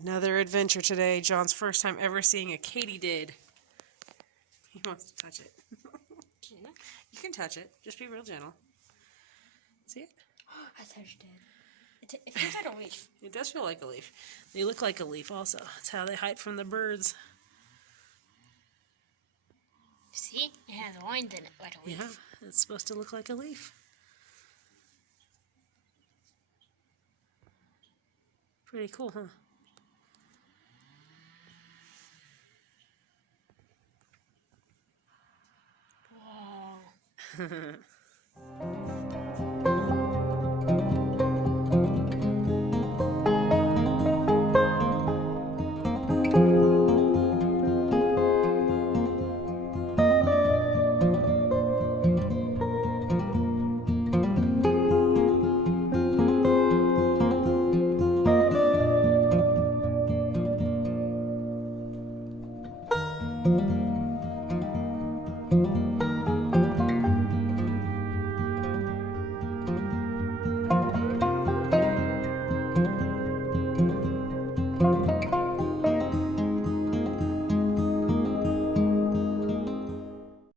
Another adventure today. John's first time ever seeing a katydid. He wants to touch it. You can touch it. Just be real gentle. See it? I touched it. It feels like a leaf. It does feel like a leaf. They look like a leaf also. That's how they hide from the birds. See? It has lines in it like a leaf. Yeah, it's supposed to look like a leaf. Pretty cool, huh? Wow.